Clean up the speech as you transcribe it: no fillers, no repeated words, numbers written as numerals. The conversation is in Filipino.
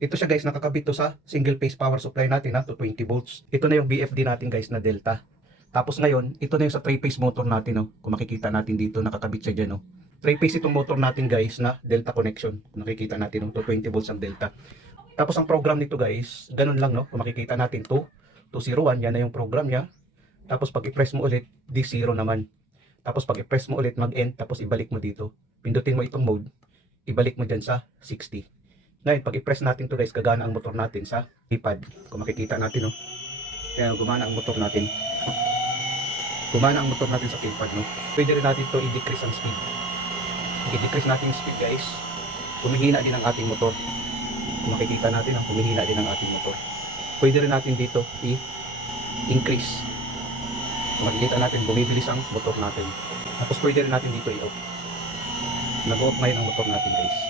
Ito siya guys, nakakabit to sa single phase power supply natin to 20 volts. Ito na yung BFD natin guys na Delta. Tapos ngayon, ito na yung sa 3 phase motor natin Kung makikita natin dito, nakakabit siya dyan 3 phase itong motor natin guys na Delta connection. Kung nakikita natin to 20 volts ang Delta. Tapos ang program nito guys, ganun lang Kung makikita natin 201, yan na yung program niya. Tapos pag i-press mo ulit, D0 naman. Tapos pag i-press mo ulit, mag-end, tapos ibalik mo dito. Pindutin mo itong mode, ibalik mo dyan sa 60. Ngayon, pag i-press natin to guys, gagana ang motor natin sa keypad. Kung makikita natin kaya gumana ang motor natin. Gumana ang motor natin sa keypad Pwede rin natin to i-decrease ang speed. I-decrease natin yung speed guys, humihina din ang ating motor. Kung makikita natin humihina din ang ating motor. Pwede rin natin dito i-increase. Kung makikita natin, bumibilis ang motor natin. Tapos pwede rin natin dito i-off. Nag-off ngayon ang motor natin guys.